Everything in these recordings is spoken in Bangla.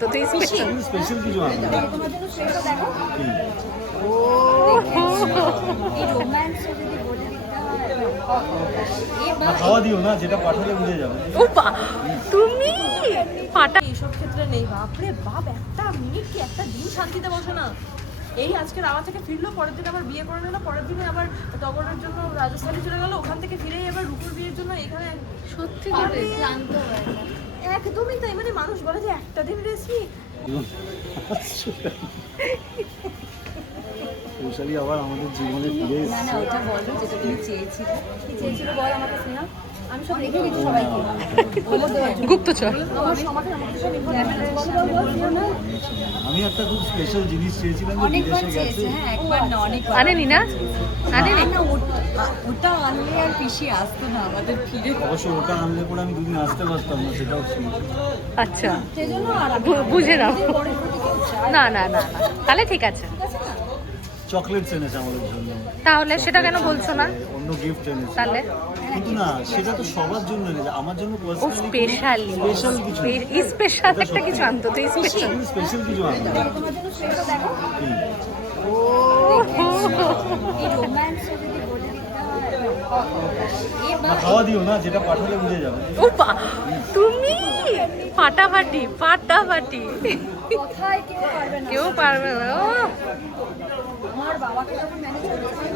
তো তুই স্পেশাল স্পেশাল কিছু আনবে তোমার জন্য সেটা দেখো ও এই রোম্যান্সটা যদি বলে দিতে হয় খাওয়া দিও না, যেটা পাঠালে বুঝে যাবে। ও তুমি পাটা এইসব ক্ষেত্রে নেই। বাপরে বাপ, একটা মিনিট কি একটা দিন শান্তিতে বসে না। এই আজকে রাওয়া থেকে ফিরলো, পরের দিন আবার বিয়ে করে নিল, পরের দিনে আবার টগরের জন্য রাজস্থানে চলে গেল, ওখান থেকে ফিরেই আবার রূপুর বিয়ের জন্য এখানে। সত্যি পারে, ক্লান্ত হয়ে যায়। একদমই তাই। মানে মানুষ বলে যে একটা দিন রেস্ট নি। কৌশালী আবার আমাদের জীবনে ফিরে না না, এসেছে। ওটা বলো যেটা তুমি চেয়েছিলে। কি চেয়েছিলে বল আমাকে স্নেহা। আমি সব লিখে দিচ্ছি সবাইকে বলে দেওয়ার জন্য। গুপ্তচর আমার সমাধান আমাকে সব বল না। আমি একটা খুব স্পেশাল জিনিস চেয়েছিলাম যে অনেকবার বিদেশে গেছে। চেয়েছে, হ্যাঁ একবার না অনেকবার। আনেনি না আনেনি না, ওটা আনলে আর পিসি আসতো না আমাদের ফিরে। অবশ্য ওটা আনলে পরে আমি দুদিন আসতে পারতাম না, সেটাও ছিল। আচ্ছা সেজন্য আর বুঝে নাও। পরের প্রতি কেউ চায় না না না না তাহলে ঠিক আছে। ঠিক আছে না? চকলেটস এনেছে আমাদের জন্য, তাহলে সেটা কেন বলছো না অন্য গিফট এনেছে। তাহলে কিন্তু না, সেটা তো সবার জন্য এনেছে, আমার জন্য ও পার্সোনালি স্পেশালি স্পেশাল কিছু। স্পেশাল একটা কিছু আনতো তুই স্পেশাল স্পেশাল কিছু আনবে। তোমার জন্য সেটা দেখো কি? ও এই রোম্যান্সটা যদি বলে দিতে হয় খাওয়া দিও না, যেটা পাঠালে বুঝে যাবে। ও তুমি ফাটাফাটি ফাটাফাটি কথায় কেউ পারবে না। কেউ পারবে না ও আমার বাবাকে যখন ম্যানেজ করতে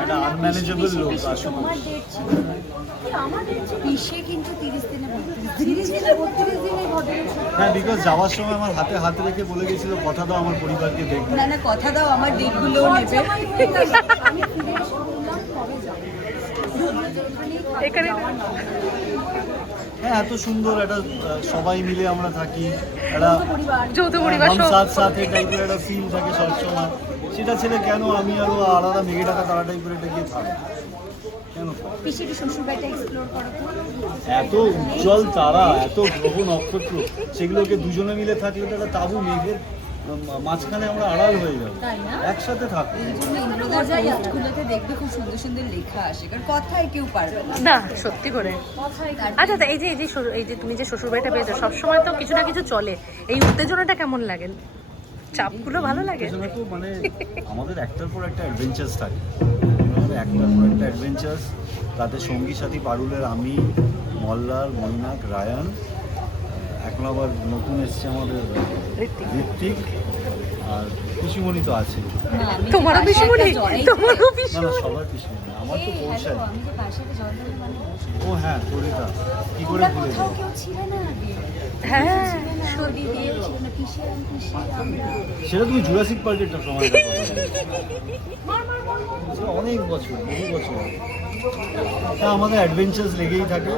একটা আনম্যানেজেবল লোক আসলে। আমার ডেট ছিল কি আমার ডেট ছিল পিসে কিন্তু 30 দিনে 32 দিনে 32 দিনে ভদ্রলোক। হ্যাঁ, বিকজ যাওয়ার সময় আমার হাতে হাত রেখে বলে গেছিল কথা দাও আমার পরিবারকে দেখবে। না না, কথা দাও আমার ডেটগুলো নেবে। আমি ফিরে এসে বললাম কবে যাব। এখানে হ্যাঁ, এত সুন্দর একটা সবাই মিলে আমরা থাকি, একটা যৌথ পরিবার হাম সব সাথ সাথে টাইপের একটা ফিল থাকে সবসময়। সেটা ছেড়ে কেন আমি আরো আলাদা মেঘে টাকা তারা টাইপের এটা গিয়ে থাকি কেন? পিসিকে শ্বশুরবাড়িটা এক্সপ্লোর করো তো। এত উজ্জ্বল তারা, এত গ্রহ নক্ষত্র, সেগুলোকে দুজনে মিলে থাকলে তো একটা তাবু মেঘের মাঝখানে আমরা আড়াল হয়ে যাবো, তাই না? একসাথে থাকবো। স্কুলেতে দেখবে খুব সুন্দর সুন্দর লেখা আসে, কারণ কথায় কেউ পারবে না। না সত্যি করে কথায় আচ্ছা তা এই যে তুমি যে শ্বশুরবাড়িটা পেয়েছো সবসময় তো কিছু না কিছু চলে, এই উত্তেজনাটা কেমন লাগে? চাপগুলো ভালো লাগে? এজন্য তো মানে আমাদের একটার পর একটা অ্যাডভেঞ্চার্স থাকে, আমাদের একটার পর একটা অ্যাডভেঞ্চার্স। তাতে সঙ্গী সাথী পারুলের আমি, মল্লার, মৈনাক, রায়ান, এখন আবার নতুন এসছে আমাদের ঋত্বিক, আর পিসিমণি তো আছে। তোমারও পিসিমণি? তোমারও না পিসিমণি? না, সবার পিসিমণি, আমার তো পৌঁছায়। আমি যে পাশে একটা জল ঢালি মানে ও হ্যাঁ, তোরিতা কি করে আমরা ভুলে কোথাও যাবো? কেউ ছিল না আগে। হ্যাঁ সর্দি দিয়েও ছিল না, পিসি আমরা। সেটা তুমি জুরাসিক পার্কের সময় অনেক বছর, বহু বছর। হ্যাঁ, আমাদের অ্যাডভেঞ্চার্স লেগেই থাকে।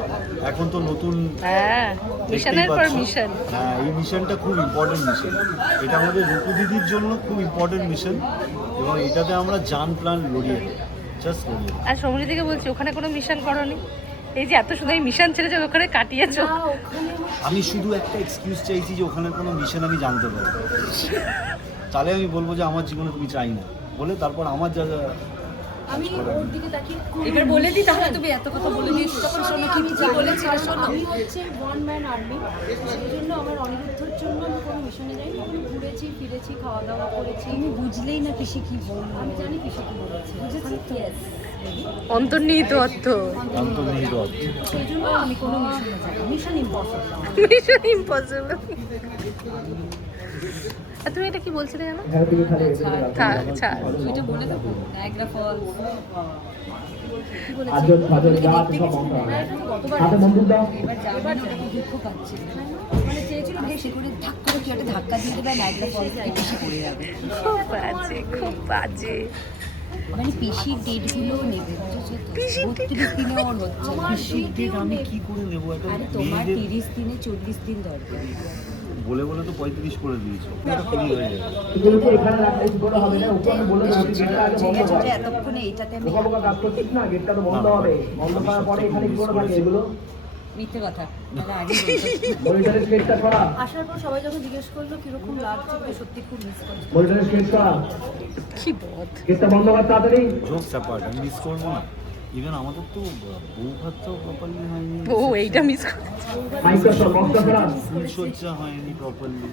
এখন তো নতুন হ্যাঁ দেখতেই মিশনের পর পাচ্ছ। মিশন। হ্যাঁ, এই মিশনটা খুব ইম্পর্টেন্ট মিশন। এটা আমাদের রূপু দিদির জন্য খুব ইম্পর্টেন্ট মিশন, এবং এটাতে আমরা জান প্রাণ লড়িয়ে জাস্ট লড়িয়ে। আর সমৃদ্ধি থেকে বলছি ওখানে কোনো মিশন করনি? এই যে এত সুন্দর মিশন ছেড়েছে ওখানে কাটিয়েছো। আমি শুধু একটা এক্সকিউজ চাইছি যে ওখানে কোনো মিশন আমি জানতে পারি, তাহলে আমি বলবো যে আমার জীবনে তুমি চাই না বলে, তারপর আমার যা যা আমি ওর দিকে তাকিয়ে এবার বলে দিই, তাহলে তুমি এত কথা বলে দিয়েছো তখন শোনো কি কি বলেছিলে শোনো। আমি হচ্ছে ওয়ান ম্যান আর্মি, সেই জন্য আমার অনিরুদ্ধর জন্য আমি কোনো মিশনে যাই। আমি ঘুরেছি ফিরেছি, খাওয়া দাওয়া করেছি। তুমি বুঝলেই না পিসি কি বলবো। আমি জানি পিসি কি বলেছে, বুঝেছি তো। অন্তর্নিহিত অর্থ অন্তর্নিহিত অর্থ। সেই জন্য আমি কোনো মিশনে যাই। Mission impossible. Mission impossible. আর তুমি এটা কি বলছিলে জানো? আচ্ছা এটা বলে দেবো নায়াগ্রা ফলস কি বলেছি? এবার যাবার দুঃখ পাচ্ছি, মানে চেয়েছিল বেশি করে ধাক করে কি একটা ধাক্কা দিয়ে দেবে, নায়াগ্রা ফলস পিসি পড়ে যাবে। খুব বাজে খুব বাজে। মানে পিসির ডেটগুলো নেবে, বুঝেছো তো? 32 দিনে ওর হচ্ছে না। পিসির ডেট আমি কি করে নেবো? একটা আরে তোমার মেয়েদের 30 দিনে 40 দিন দরকার। বলে বলে তো 35 করে দিয়েছো, এটা ফ্রি হয়ে যাবে। ছোটে ছোটে এতক্ষণে এইটাতে আমি মিথ্যে কথা তাহলে আগে বলতাম। আসার পর সবাই যখন জিজ্ঞেস করলো কিরকম লাগছে, তো সত্যি খুব মিস করছি। কি বদ। জোকস অ্যাপার্ট, আমি মিস করবো না। ইভেন আমাদের তো বউ ভাতটাও প্রপারলি হয়নি, ও এইটা মিস করে ফুলসজ্জা হয়নি প্রপারলি,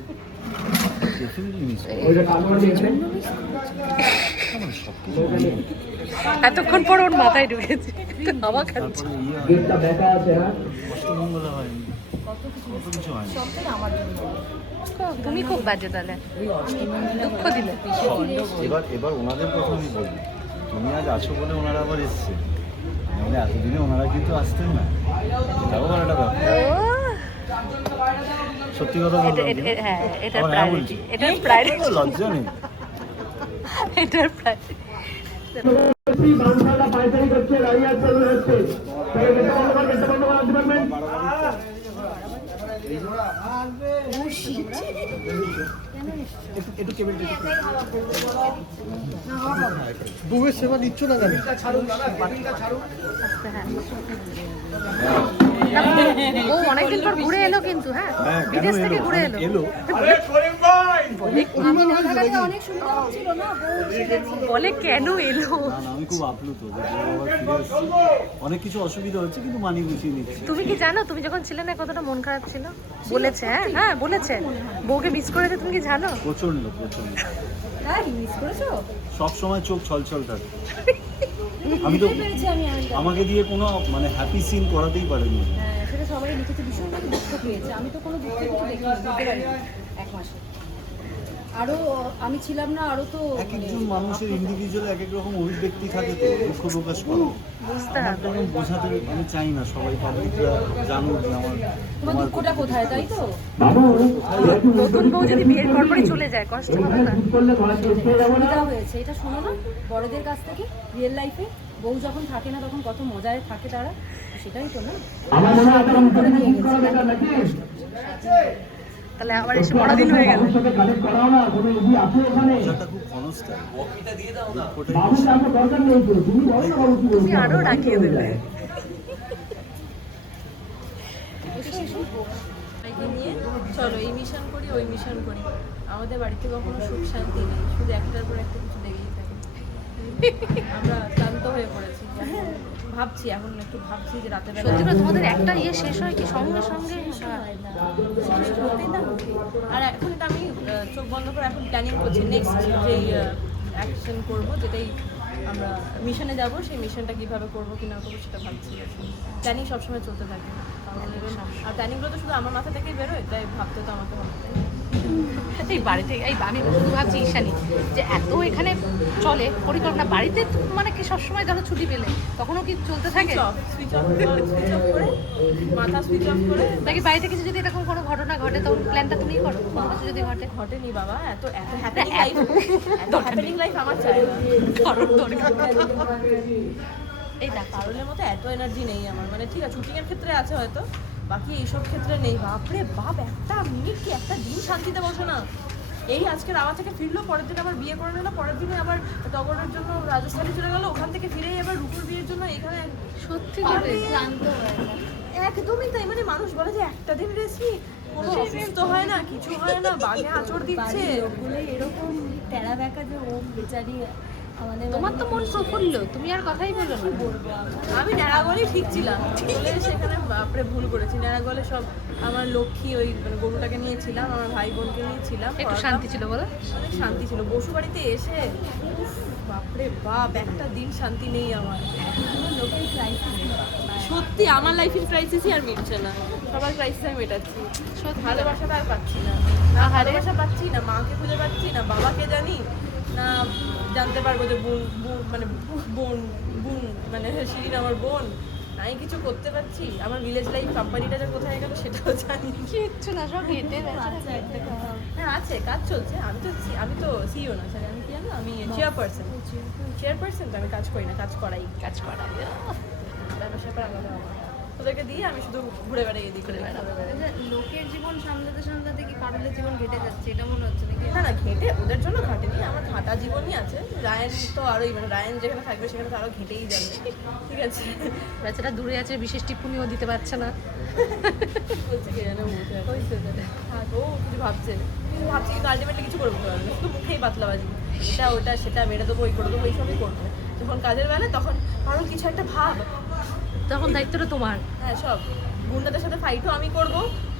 ডেফিনেটলি মিস সব কিছু হয়নি। এতক্ষণ পর ওর মাথায় ঢুকেছে অবাক হচ্ছে। তারপরে অষ্টমঙ্গলা হয়নি, কত কিছু হয়নি। তুমি খুব বাজে তাহলে, দুঃখ দিলে। এবার ওনাদের কথা আমি বলবো, তুমি আজ আছো বলে ওনারা আবার এসছে, নাহলে এতদিনে ওনারা কিন্তু আসতেন না, এটাও আবার একটা ব্যাপার। সত্যি কথা বলতে হ্যাঁ এটার প্রায়োরিটি, এটার প্রায়োরিটি, লজ্জা নেই। এটার প্রায়োরিটি। বউয়ের সেবা নিচ্ছ না কেন? ও অনেকদিন পর ঘুরে এলো কিন্তু, হ্যাঁ বিদেশ থেকে ঘুরে এলো। আমি না থাকাতে অনেক সুবিধা হচ্ছিল না, বউ সেজেছে। বলে কেন এলো? না, আমি খুব আপ্লুত যে বউ আবার ফিরে এসেছে। অনেক কিছু অসুবিধা হচ্ছে কিন্তু মানিয়ে গুছিয়ে নিচ্ছে। তুমি কি জানো তুমি যখন ছিলে না কতটা মন খারাপ ছিল? বলেছে, হ্যাঁ হ্যাঁ বলেছে বউকে মিস করেছে, তুমি কি জানো? প্রচন্ড তাই মিস করেছো? সব সময় চোখ ছলছল থাকে। আমি তো পেরেছি আমি আমাকে দিয়ে কোনো মানে হ্যাপি সিন করাতেই পারেনি। হ্যাঁ, সেটা সবাই লিখেছে, ভীষণ ভাবে দুঃখ পেয়েছে। আমি তো কোনো দুঃখ কিছু দেখিনি, বলতে পারি এক মাসে। আরো আমি ছিলাম না, আরো তো এক একজন মানুষের ইন্ডিভিজুয়াল এক এক রকম অভিব্যক্তি থাকে, তো দুঃখ প্রকাশ করে। বুঝতে আমার হবে। তেমন বোঝাতে আমি চাই না, সবাই পাবলিকরা জানুক যে আমার তোমার দুঃখটা কোথায়, তাই তো? নতুন বউ যদি বিয়ের পরপরই চলে যায় কষ্ট হবে না? সুবিধা হয়েছে, এটা শোনো না বড়দের কাছ থেকে, রিয়েল লাইফে বউ যখন থাকে না তখন কত মজায় থাকে তারা, সেটাই তো না করে নিয়ে গেছে। তাহলে আবার এসে পড়াদিন হয়ে গেল। বোঝাটা খুব ক্ষণস্থায়ী। তুমি আরো রাখিয়ে দেবে। সবাইকে নিয়ে চলো এই মিশন করি ওই মিশন করি, আমাদের বাড়িতে কখনো সুখ শান্তি নেই, শুধু একটার পর একটা কিছু লেগেই থাকে। আমরা ক্লান্ত হয়ে পড়েছি, ভাবছি এখন একটু ভাবছি যে রাতের বেলা সত্যি করে তোমাদের একটা ইয়ে শেষ হয় কি সঙ্গে সঙ্গে? আর এখন এটা আমি চোখ বন্ধ করে এখন প্ল্যানিং করছি নেক্সট যেই অ্যাকশন করব, যেটাই আমরা মিশনে যাব, সেই মিশনটা কীভাবে করবো কি না করবো সেটা ভাবছি। প্ল্যানিং সবসময় চলতে থাকে, আর প্ল্যানিংগুলো তো শুধু আমার মাথা থেকেই বেরোয়, তাই ভাবতে তো আমাকে হবে, তাই না? এই বাড়িতে এই আমি শুধু ভাবছি ঈশানি যে এত এখানে চলে পরিকল্পনা, বাড়িতে মানে কি সবসময় ধরো ছুটি পেলে তখনও কি চলতে থাকে? সুইচ অফ করে মাথা সুইচ অফ করে নাকি বাড়িতে কিছু যদি এরকম কোনো ঘটনা ঘটে তখন প্ল্যানটা তুমিই করো? কোনো কিছু যদি ঘটে ঘটেনি বাবা, এত এত হ্যাপেনিং লাইফ, এত হ্যাপেনিং লাইফ আমার চাই না। করো দরকার। এই দেখ পারুলের মতো এত এনার্জি নেই আমার, মানে ঠিক আছে শুটিংয়ের ক্ষেত্রে আছে হয়তো, বাকি এইসব ক্ষেত্রে নেই। বাপরে বাপ, একটা মিনিট কি একটা দিন শান্তিতে বসে না। এই আজকে রাওয়া থেকে ফিরলো, পরের দিন আবার বিয়ে করে নিল, পরের দিনে আবার টগরের জন্য রাজস্থানে চলে গেল, ওখান থেকে ফিরেই আবার রূপুর বিয়ের জন্য এখানে। সত্যি করে একদমই তাই, মানে মানুষ বলে যে একটা দিন রেস্ট নি, কোনো অসুস্থ হয় না, কিছু হয় না, বাঘে আঁচড় দিচ্ছে। বলে এরকম টেরা ব্যাকা যে ও বেচারি আমাদের তোমার তো মন প্রফুল্ল, তুমি আর কথাই বলো না। আমি ন্যাড়াগলে ঠিক ছিলাম, চলে সেখানে বাপরে ভুল করেছি। ন্যাড়াগলে সব আমার লক্ষ্মী ওই মানে গরুটাকে নিয়েছিলাম, আমার ভাই বোনকে নিয়েছিলাম, একটু শান্তি ছিল বলো? অনেক শান্তি ছিল। বসু বাড়িতে এসে উফ, বাপরে বাপ, একটা দিন শান্তি নেই আমার। লোকের ক্রাইসিস সত্যি আমার লাইফের ক্রাইসিসই আর মিটছে না, সবার ক্রাইসিস আমি মেটাচ্ছি। ভালোবাসাটা আর পাচ্ছি না, না ভালোবাসা পাচ্ছি না, মাকে খুঁজে পাচ্ছি না, বাবাকে জানি না, জানতে পারবো যে বোন মানে বোন বোন মানে শিরিন আমার বোন, নাই কিছু করতে পারছি। আমার ভিলেজ লাইফ কোম্পানিটা যে কোথায় গেল সেটাও জানি কিচ্ছু না, সব হেঁটে হ্যাঁ আছে, কাজ চলছে। আমি তো সিইও না, সরি আমি কি জানো, আমি চেয়ারপারসন। তো আমি কাজ করি না, কাজ করাই। ব্যবসা করা আলাদা, ওদেরকে দিয়ে আমি শুধু ঘুরে বেড়াই, এদিক ঘুরে বেড়াবো। লোকের জীবন সামলাতে সামলাতে কি পারুলের জীবন ঘেটে যাচ্ছে, এটা মনে হচ্ছে নাকি? না ঘেটে ওদের জন্য ঘাটেনি, আমার ঘাটা জীবনই আছে। রায়ান তো আরোই, মানে রায়ান যেখানে থাকবে সেখানে তো আরো ঘেটেই যাবে, ঠিক আছে। বাচ্চাটা দূরে আছে, বিশেষ টিপ্পনিও দিতে পারছে না। বলছে কে জানে, বলছে ও কিছু ভাবছে। ভাবছি কিন্তু আলটিমেটলি কিছু করে উঠতে পারবে না, শুধু মুখেই বাতলাবাজি, এটা ওটা সেটা মেরে দেবো, ওই করে দেবো, এইসবই করবে। যখন কাজের বেলা তখন কারণ কিছু একটা ভাব, তখন দায়িত্বটা তোমার। হ্যাঁ সব গুন্ডাদের সাথে ফাইটও আমি করব,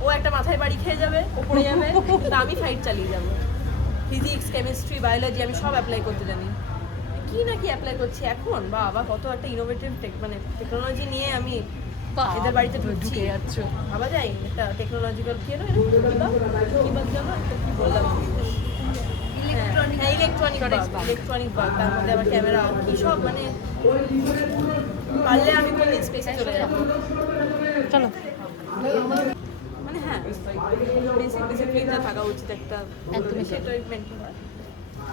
ও একটা মাথায় বাড়ি খেয়ে যাবে, ও পড়ে যাবে, কিন্তু আমি ফাইট চালিয়ে যাব। ফিজিক্স, কেমিস্ট্রি, বায়োলজি আমি সব অ্যাপ্লাই করতে জানি। কি না কি অ্যাপ্লাই করছি এখন, বাবা কত একটা ইনোভেটিভ মানে টেকনোলজি নিয়ে আমি এদের বাড়িতে ঢুকে যাচ্ছ। ভাবা যায় একটা টেকনোলজিক্যাল কি কি জানো কি বললাম ইলেকট্রনিক বাগ, তার মধ্যে আবার ক্যামেরা কি সব, মানে পারলে আমি কোনদিন স্পেসে চলে যাবো। চলো। মানে হ্যাঁ বেসিক ডিসিপ্লিনটা থাকা উচিত একটা, একদমই তাই। সেটাই মেনটেন হয়।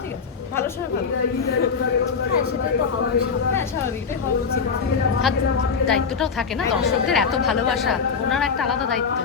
ঠিক আছে, ভালো সময় ভালো, হ্যাঁ সেটাই তো হওয়া, হ্যাঁ স্বাভাবিক, এটাই হওয়া উচিত। আর দায়িত্বটাও থাকে না, দর্শকদের এত ভালোবাসা, ওনার একটা আলাদা দায়িত্ব।